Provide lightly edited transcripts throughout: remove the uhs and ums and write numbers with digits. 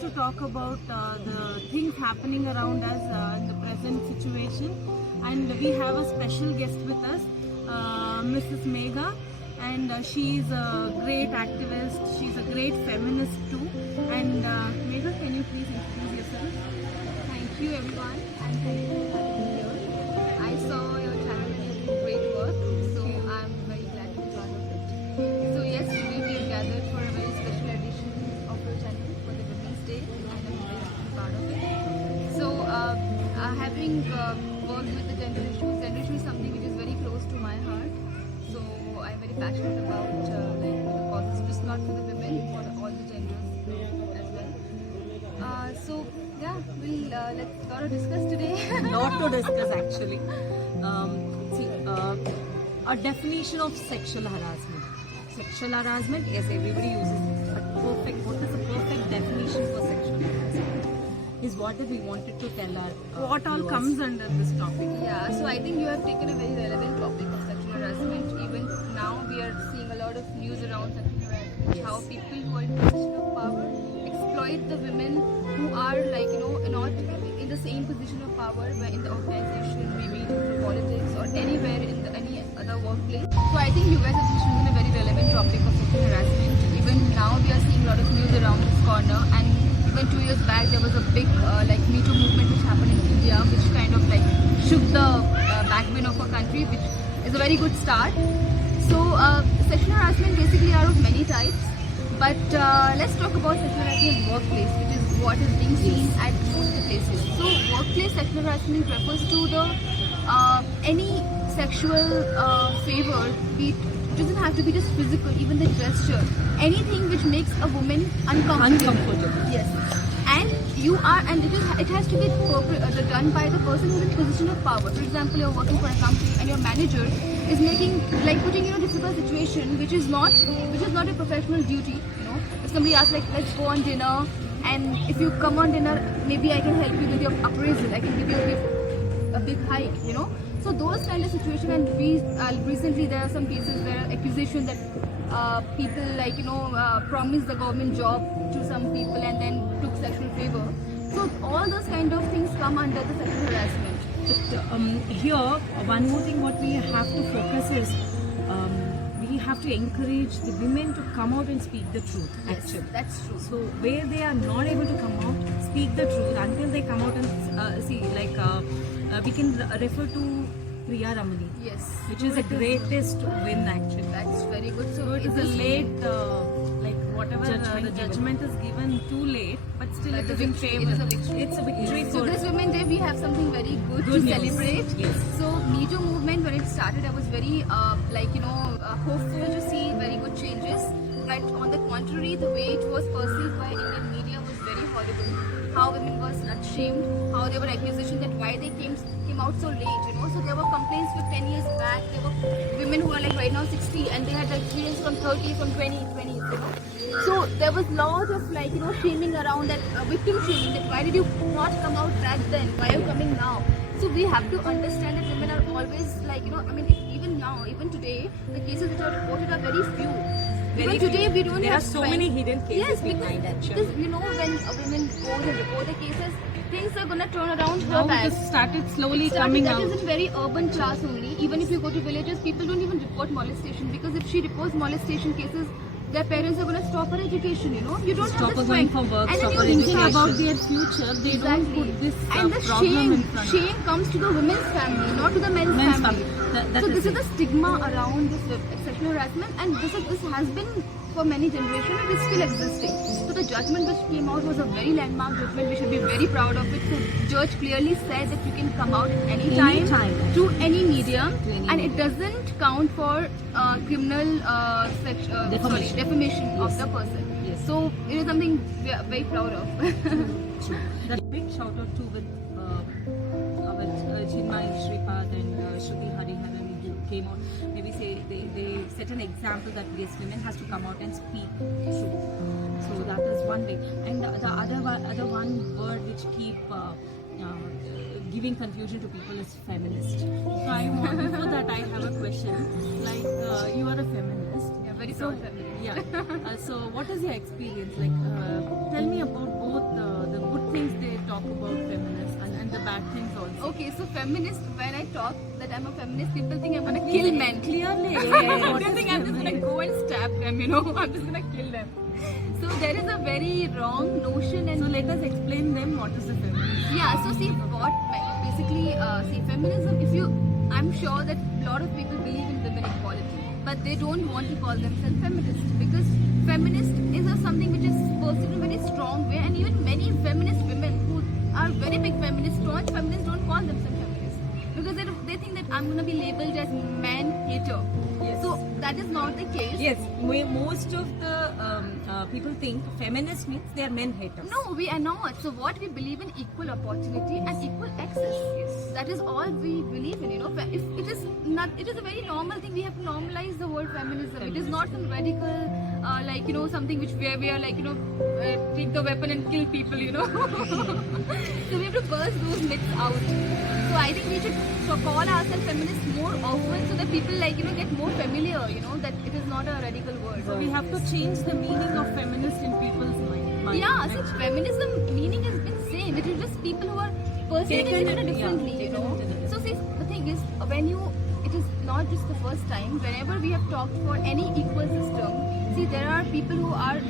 to talk about the things happening around us in the present situation. And we have a special guest with us, Mrs. Megha. And she is a great activist. She's a great feminist too. And Megha, can you please introduce yourself? Thank you everyone, and thank you for having me here. I saw your channel and you do great work, so I'm very glad to be part of it. So yes, today we have gathered for a very special edition of your channel for the Women's Day, and I'm very happy to be part of it. So having worked with the gender issue is something which is very close to my heart. So I'm very passionate about causes, just not for the women, for all the genders as well. So yeah, we'll let's got to discuss today. Lot to discuss actually. A definition of sexual harassment. Sexual harassment, yes, everybody uses it. But what is the perfect definition for sexual harassment? Is what that we wanted to tell our What all viewers. comes under this topic? Yeah, so I think you have taken a very relevant topic of sexual harassment. Even now we are seeing a lot of news around sexual harassment. Yes. How people who are in position of power exploit the women who are not in the same position of power, where in the organization, maybe in politics or anywhere in any other workplace. So I think you guys have chosen a very relevant topic of sexual harassment. Even now we are seeing a lot of news around this corner, and even 2 years back there was a big Me Too movement which happened in India, which kind of shook the backbone of our country, which is a very good start. So sexual harassment basically are of many types, but let's talk about sexual harassment in workplace, which is what is being seen at most of the places. So workplace sexual harassment refers to the any sexual favor, it doesn't have to be just physical, even the gesture, anything which makes a woman uncomfortable. Yes. And it has to be done by the person who's in position of power. For example, you're working for a company and your manager is putting you in a difficult situation, which is not a professional duty. If somebody asks let's go on dinner, and if you come on dinner, maybe I can help you with your appraisal, I can give you a big hike. So those kind of situations, and recently there are some cases where accusation that people promised the government job to some people and then took sexual favor. So all those kind of things come under the sexual harassment. Here, one more thing what we have to focus is we have to encourage the women to come out and speak the truth. Yes, actually, that's true. so where they are not able to come out, speak the truth until they come out and see. We can refer to Priya Ramani, Yes, which is the greatest win actually. that's very good. So It is a late, whatever the Judgment judgment is given too late, but still But it the is in victory, favor. it is a victory. It's a victory So for this Women's Day we have something very good to Good news. celebrate. Yes. So Me Too movement, when it started, I was very hopeful to see very good changes. But on the contrary, the way it was perceived by Indian media was very horrible. How women were slut shamed, how there were accusations that why they came out so late. So there were complaints for 10 years back. There were women who are right now 60 and they had the experience from 30, from 20. So there was lot of shaming around, that victim shaming, that why did you not come out back then? Why are you coming now? So we have to understand that women are always even now, even today, the cases which are reported are very few. Even today we don't There have are so many hidden cases Yes, behind because actually. when a women go and report the cases, things are gonna turn around her Now back. it has started slowly It started- coming that out. is in very urban class only. Even if you go to villages, people don't even report molestation, because if she reports molestation cases, their parents are going to stop her education. You don't Stop have her the going strength. for work, And stop then her you Thinking think about their future, they don't put this and the problem in front. shame comes to the women's family, not to the men's family. That So is this is it. the stigma around this sexual harassment, and this has been for many generations, and it's still existing. So the judgment which came out was a very landmark judgment. We should be very proud of it. So judge clearly said that you can come out any time to any medium, To any and it medium. doesn't count for criminal defamation of the person. Yes. So it is something we are very proud of. That big shout out to with Chinmay, Shripad and Shruti Hariharan who came out. Maybe say they set an example that yes, women has to come out and speak truth. So that is one way. And the other one word which keep giving confusion to people is feminist. So I want, before that I have a question. You are a feminist. Yeah, very So, proud feminist. yeah. So what is your experience? Tell me about both bad things also. Okay, so feminist, when I talk that I'm a feminist, people think I'm gonna kill men. Clearly, They think I'm just gonna go and stab them, you know, I'm just gonna kill them. So there is a very wrong notion and So let us explain them what is the feminism. yeah, so see what basically see feminism, if you I'm sure that a lot of people believe in women equality, but they don't want to call themselves feminist because feminist is something which is perceived in a very strong way, and even many feminist women who are very big feminists, staunch feminists, don't call themselves feminists because they think that I'm gonna be labeled as man hater. Yes. So that is not the case. Yes, most of the people think feminist means they are men haters. No, we are not. So what we believe in equal opportunity and equal access. Yes. That is all we believe in. You know, if it is not, it is a very normal thing. We have to normalize the word feminism. It is not some radical, like you know, something which where we are like you know, take the weapon and kill people. You know. So we have to burst those myths out. So I think we should call ourselves feminists more often so that people like you know get more familiar. You know that it is not a radical word. So we have to change the meaning of feminist in people's mind. Yeah, see, feminism meaning has been same. It is just people who are perceiving it in a differently, you know. So see, the thing is, it is not just the first time. Whenever we have talked for any equal system, see, there are people who are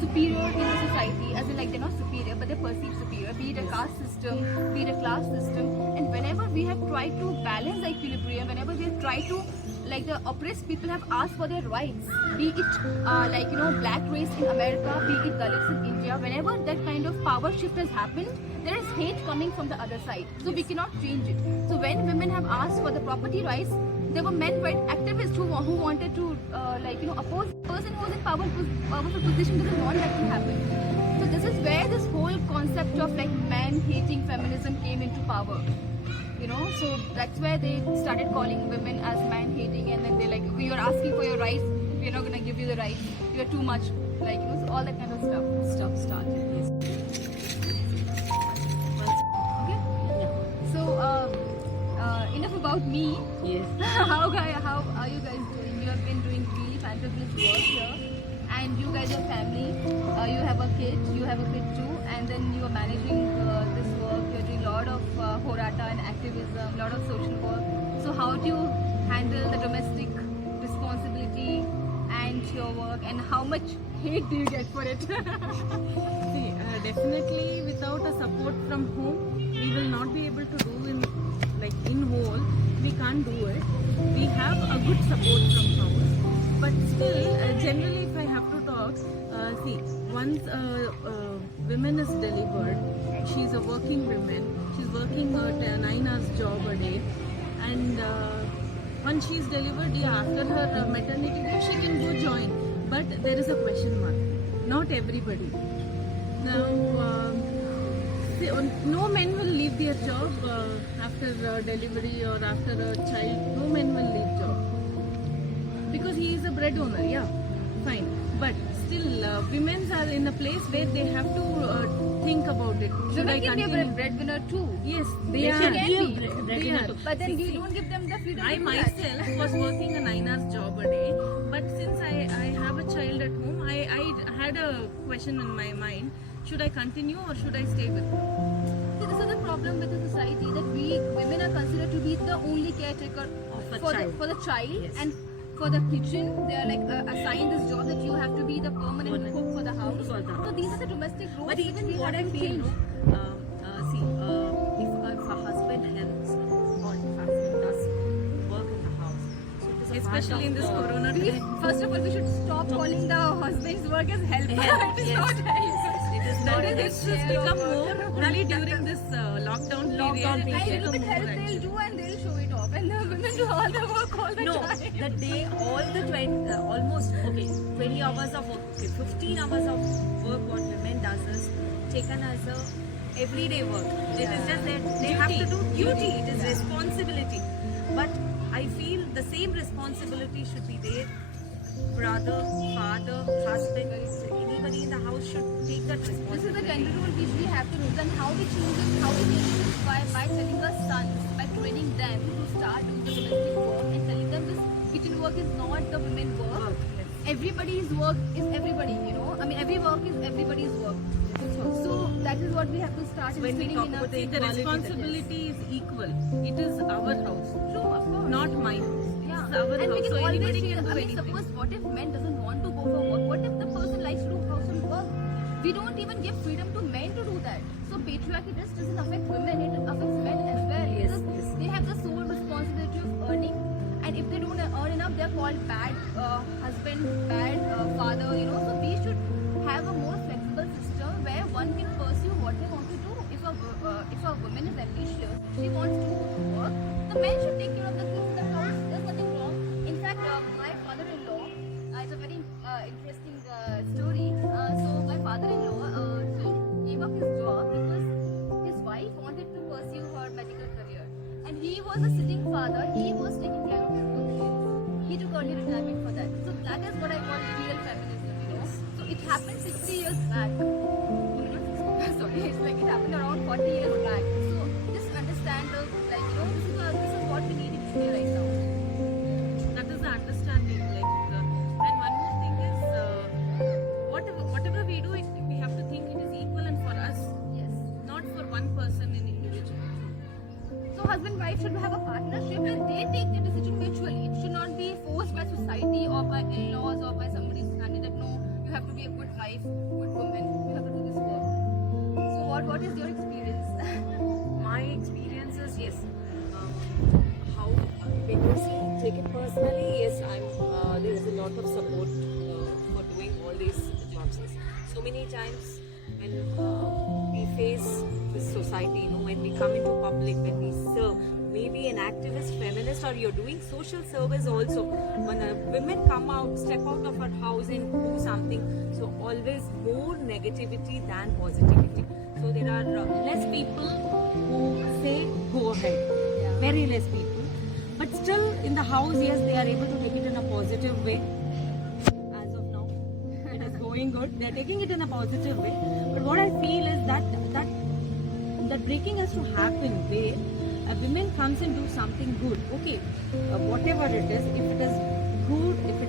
superior in the society, as in like they're not superior, but they're perceived superior. Be it a caste system, be it a class system, and whenever we have tried to balance the equilibrium, whenever we have tried to like the oppressed people have asked for their rights, be it like you know black race in America, be it Dalits in India. Whenever that kind of power shift has happened, there is hate coming from the other side. So we cannot change it. So when women have asked for the property rights, there were men right activists who wanted to like you know oppose the person who was in powerful position doesn't want that to happen. So this is where this whole concept of like man hating feminism came into power. You know, so that's where they started calling women as man-hating, and then they're like, okay, you're asking for your rights, we're not gonna give you the rights, you're too much, like, you know, so all that kind of stuff. Started. Yes. Okay? So, enough about me. Yes. How are you guys doing? You have been doing really fabulous work here, and you guys are family. You have a kid too, and then you are managing this work. You're doing a lot of horata and activism, a lot of social work. So how do you handle the domestic responsibility and your work, and how much hate do you get for it? See, definitely without a support from home, we will not be able to do in whole. We can't do it. We have a good support from house, but still, generally, if I have to talk, see, once women is delivered, she's a working woman. She's working a 9 hours job a day, and once she's delivered, yeah, after her maternity leave, she can go join. But there is a question mark. Not everybody. Now, see, no men will leave their job after delivery or after a child. No men will leave job because he is a breadwinner. Yeah, fine. But still, women are in a place where they have to think about it. Should I Women can be a continue? breadwinner too. Yes, They they are. can be. They are. But then you don't give them the freedom I to do that. myself was working a 9 hours job a day, but since I have a child at home, I had a question in my mind: should I continue or should I stay with her? See, this is the problem with the society that we women are considered to be the only caretaker a for child. the child, Yes. and for the kitchen they are like assigned this job that you have to be the permanent cook for the house. For the So house. these are the domestic roles. But which even we what I have to feel, change. if a husband helps or if a husband does work in the house, so it is a part Especially of in this the- corona We, time. first of all, we should stop calling the husband's work as help. Help, It is yes. not help. It is That not is, a it's just become more only during this lockdown period. Lockdown it period. has And little become bit more help they'll actually. do and they'll show it off, and the women do all the work all the No, time. the day, all the 20, almost, okay, 20 hours of work, okay, 15 hours of work what women does is taken as a everyday work. It is just that they have to do duty, it is responsibility. But I feel the same responsibility should be there. Brother, father, husband, anybody in the house should take that This is the responsibility. gender role which we have to lose, and how we change it, how we change it by telling our sons, by training them to start doing the domestic work and telling them this kitchen work is not the women work. Everybody's work is everybody, you know. I mean, every work is everybody's work. So that is what we have to start When we instilling talk in about our the The equality, responsibility is equal. It is our house, True, of course. not my house. Yeah. It's our And we house, can so always anybody share. can do I mean, anything. suppose what if men doesn't want to go for work? What if the person likes to do household work? We don't even give freedom to men to do that. So patriarchy just doesn't affect women; it affects men as well. Yes, Because yes. they have the sole responsibility of earning, and if they don't earn enough, they're called bad husband, bad father. You know, so we should have a more flexible system where one can pursue what they want to do. If a woman is ambitious, she wants to go to work, the men should take care of the kids in the house. There's nothing wrong. In fact, my father-in-law, it's a very interesting story. So my father-in-law, he gave up his job because his wife wanted to pursue her medical career, and he was a sitting father. He was taking care of his own kids. He took early retirement for that. So that is what I call real feminism. You know. So it happened 60 years back. Sorry, it's like it happened around 40 years back. So just understand the this is what we need to do right now. That is the understanding. And one more thing is, whatever we do, we have to think it is equal and for us, Yes. not for one person in individual. So husband wife should have a partnership and they take the decision mutually. It should not be forced by society or by in-laws or by somebody's family that no, you have to be a good wife, good woman, you have to do this work. So what is your experience? My experience is yes. How when you see, take it personally, yes, there is a lot of support for doing all these jobs. Yes. So many times when we face this society, when we come into public, when we serve, maybe an activist, feminist, or you're doing social service also. When women come out, step out of our house and do something, so always more negativity than positivity. So there are less people who say go ahead, very less people. But still in the house, yes, they are able to take it in a positive way. As of now, it is going good. They are taking it in a positive way. But what I feel is that breaking has to happen where a woman comes and do something good. Okay, whatever it is, if it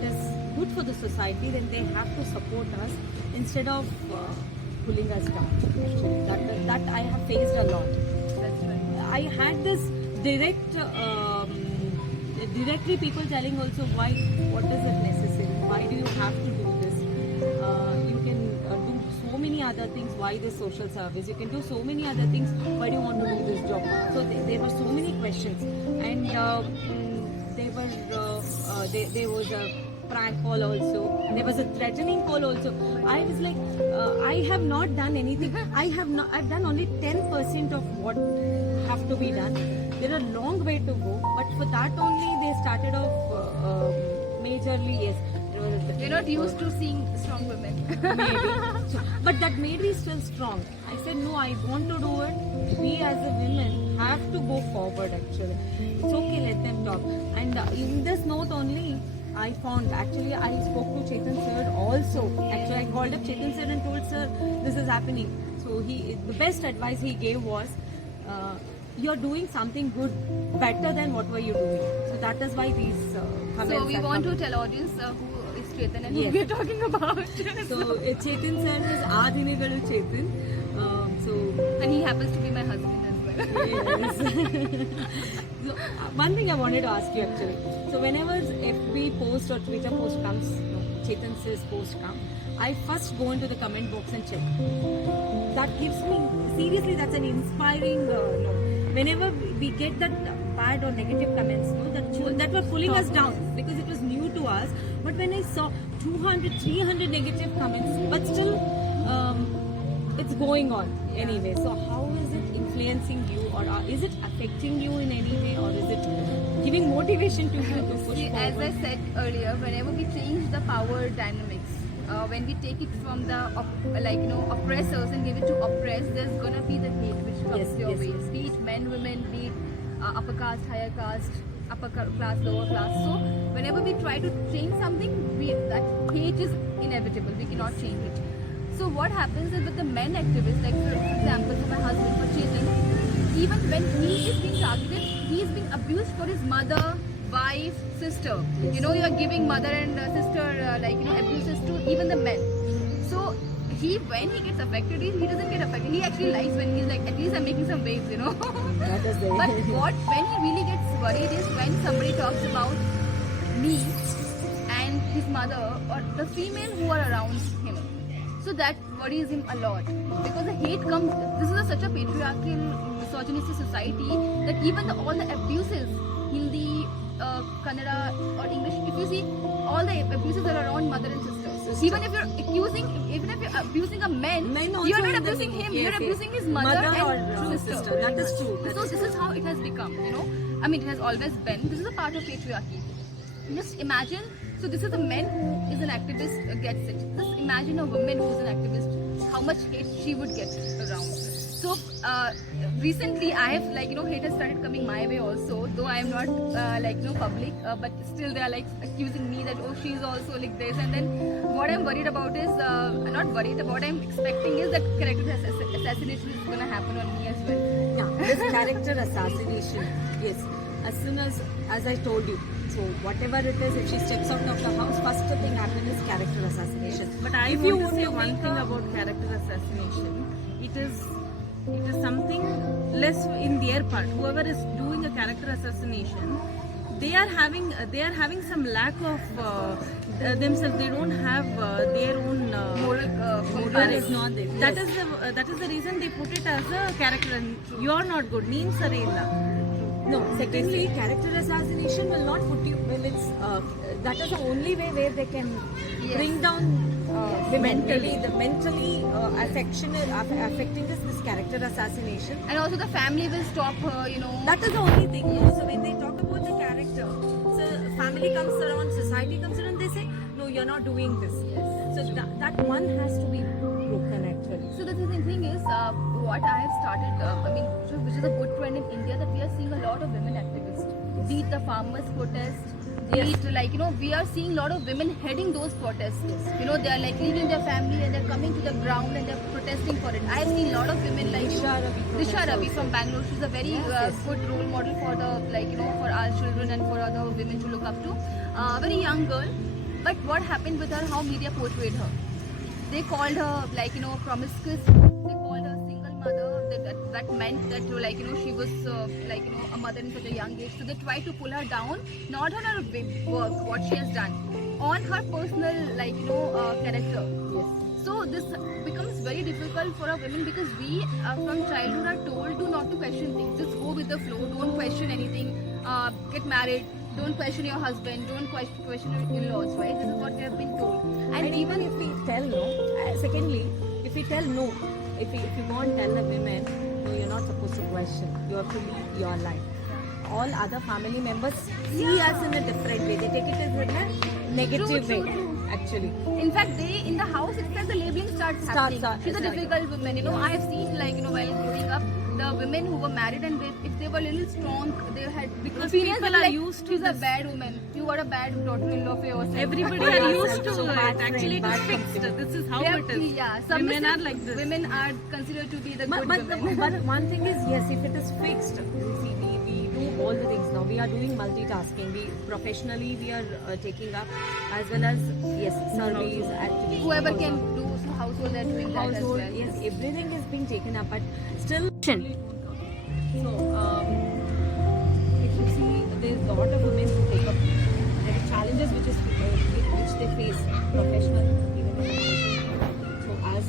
is good for the society, then they have to support us instead of pulling us down. That I have faced a lot. That's right. I had this directly people telling also what is it necessary? Why do you have to do this? You can do so many other things. Why this social service? You can do so many other things. Why do you want to do this job? So there were so many questions, and there was a prank call also. There was a threatening call also. I was like, I have not done anything. I've done only 10% of what have to be done. There are a long way to go, but for that only they started off majorly, yes. We're not used to seeing strong women. Maybe. But that made me still strong. I said, no, I want to do it. We as a women have to go forward actually. It's okay, let them talk. And in this note only, I found, actually I spoke to Chetan sir also. Actually I called up Chetan sir and told sir, this is happening. So the best advice he gave was, you're doing something good, better than what were you doing. So that is why these comments So we are want to coming. tell audience who is Chetan and Yes. who we are talking about. So Chetan sir is Adinigalu Chetan. And he happens to be my husband as well. Yes. So, one thing I wanted to ask you actually. So whenever FB post or Twitter post comes, Chetan sir's post comes, I first go into the comment box and check. That gives me, seriously, that's an inspiring whenever we get that bad or negative comments that were pulling us down because it was new to us. But when I saw 200, 300 negative comments, but still it's going on anyway. So how is it influencing you, or is it affecting you in any way, or is it giving motivation to you to push See, forward? as I said earlier, whenever we change the power dynamics, when we take it from the oppressors and give it to oppressed, there's gonna be the hate which comes Yes, your yes, way. yes. Be it men, women, be it upper caste, higher caste, upper class, lower class. So whenever we try to change something, that hate is inevitable. We cannot change it. So what happens is with the men activists, like for example, for my husband for cheating, even when he is being targeted, he is being abused for his mother, wife, sister. You know, you are giving mother and sister abuses to even the men. So when he gets affected, he doesn't get affected. He actually likes when he's like, at least I'm making some waves, you know. That is the But when he really gets worried is when somebody talks about me and his mother or the female who are around him. So that worries him a lot because the hate comes. This is such a patriarchal, misogynistic society that even all the abuses, Hindi, Kannada or English, if you see, all the abuses are around mother and sisters. Even if you're abusing a man, also you're not in the abusing name, him. yes, you're yes. abusing his mother or and sister. That is true. so this is how it has become, you know. I mean, it has always been. This is a part of patriarchy. Just imagine. So this is a man who is an activist gets it. Just imagine a woman who is an activist, how much hate she would get around. So recently, I have hate has started coming my way also. Though I am not public, but still they are like accusing me that she's also like this. And then what I'm worried about is not worried about. What I'm expecting is that character assassination is gonna happen on me as well. Yeah, this character assassination. Yes, as I told you. So whatever it is, if she steps out of the house, first thing happens is character assassination. But I If want you to want say to one make thing a- about character assassination. It is something less in their part. Whoever is doing a character assassination, they are having some lack of themselves. They don't have their own Moral correct. compass. not there. That is the reason they put it as a character. And you're not good. Neen sarilla. No, secondly, character assassination will not put you, well, it's, that is the only way where they can bring down the mentally affecting this character assassination. And also the family will stop her, you know. That is the only thing. So when they talk about the character, so family comes around, society comes around, they say, no, you're not doing this. So that one has to be broken actually. So the thing is, what I have started, which is a good trend in India, that we are seeing a lot of women activists. Be it the farmers' protest, be it we are seeing a lot of women heading those protests. You know, they are like leaving their family and they're coming to the ground and they're protesting for it. I have seen a lot of women like Disha Ravi from Bangalore. She's a very good role model for the for our children and for other women to look up to. Very young girl. But what happened with her? How media portrayed her? They called her promiscuous. They called her single mother. That meant that she was a mother in such a young age. So they tried to pull her down, not on her work, what she has done, on her personal character. Yes. So this becomes very difficult for a women because we from childhood are told to not to question things. Just go with the flow. Don't question anything. Get married. Don't question your husband. Don't question your in-laws. Right? This is what we have been told. And even if we tell no, secondly, if we tell no, if you won't tell the women, no, you're not supposed to question. You have to live your life. All other family members see us in a different way. They take it as in a negative way, actually. In fact, in the house itself, the labeling starts happening. She's a exactly. difficult woman. I have seen while growing up, the women who were married and if they were a little strong, they had Because opinions people that were are like, used to she's a this. bad woman. You are a bad daughter-in-law for yourself. Everybody are used to it. Actually, it is fixed. This is how it is. Yeah, Women are like this. Women are considered to be the But, good women. but one thing is, yes, if it is fixed, see, we do all the things now. We are doing multitasking. We we are taking up as well as, yes, surveys, activities. Whoever can do household, they're doing that as Household, well. yes, everything is being taken up, but still. So, if you see, there's a lot of women who take up the challenges which they face professionally, even professionally. So, as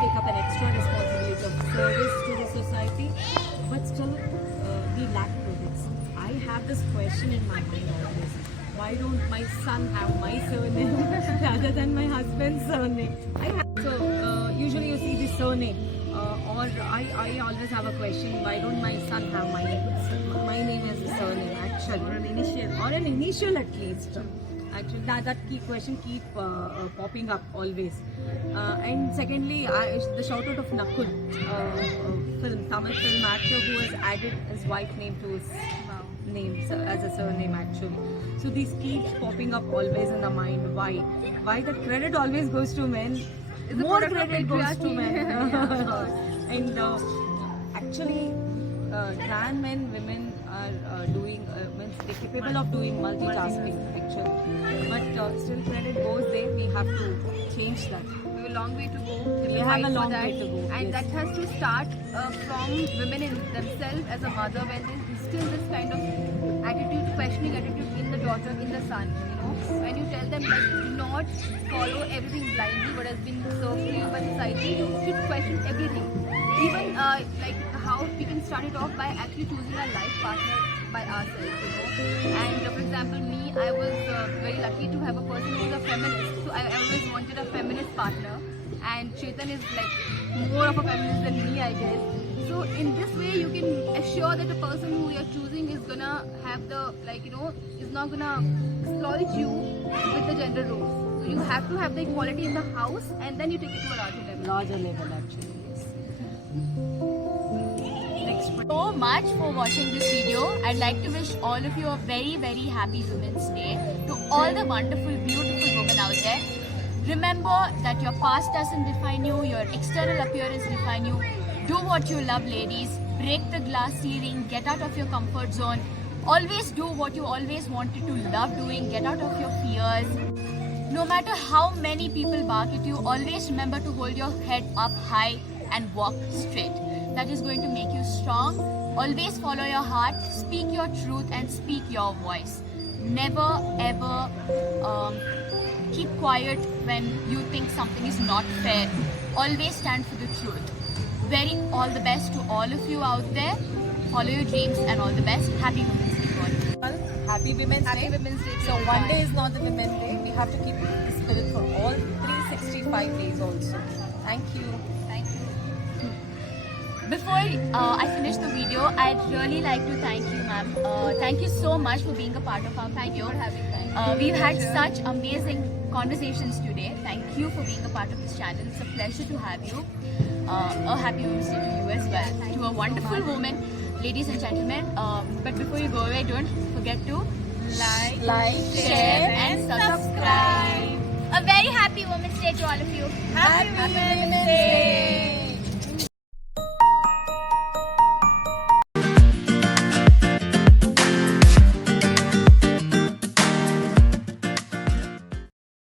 take up an extra responsibility of service to the society, but still we lack projects. I have this question in my mind always. Why don't my son have my surname rather than my husband's surname? Usually you see the surname. Or I always have a question, why don't my son have my name as a surname actually, or an initial at least. Actually, that key question keep popping up always. And secondly, the shout out of Nakul, Tamil film actor who has added his wife name to his name as a surname actually. So these keeps popping up always in the mind. Why the credit always goes to men? It's a More product of credit goes to patriarchy. men. Yeah, of course. And actually, trans men, women are doing, they're capable of doing multitasking actually. But still credit goes there. We have to change that. We will long way to go. They We will have fight a for long that. way to go, And yes. that has to start from women in themselves as a mother, when they instill this kind of attitude, questioning attitude in the daughter, in the son. You know, when you tell them like, do not follow everything blindly what has been served to you by society. You should question everything. Even like how we can start it off by actually choosing a life partner by ourselves, you know. And for example, me, I was very lucky to have a person who is a feminist. So I always wanted a feminist partner, and Chetan is like more of a feminist than me, I guess. So in this way, you can assure that the person who you are choosing is gonna have the, like, you know, is not gonna exploit you with the gender roles. So you have to have the equality in the house, and then you take it to a larger level. Larger level actually, yes. So much for watching this video. I'd like to wish all of you a very, very happy Women's Day. To all the wonderful, beautiful women out there, remember that your past doesn't define you, your external appearance define you. Do what you love, ladies. Break the glass ceiling, get out of your comfort zone. Always do what you always wanted to love doing, get out of your fears. No matter how many people bark at you, always remember to hold your head up high and walk straight. That is going to make you strong. Always follow your heart, speak your truth and speak your voice. Never ever keep quiet when you think something is not fair. Always stand for the truth. Very all the best to all of you out there. Follow your dreams and all the best. Happy Women's Day to all. Happy Women's Day. Happy Women's Day. So one day is not the Women's Day. We have to keep the spirit for all 365 days also. Thank you. Thank you. Before I finish the video, I'd really like to thank you, ma'am. Thank you so much for being a part of our video. For having time. We've had such amazing conversations today. Thank you for being a part of this channel. It's a pleasure to have you. A happy Women's Day to you as well. To a wonderful woman, ladies and gentlemen. But before you go away, don't forget to Like, share and subscribe. A very happy Women's Day to all of you. Happy Women's Day.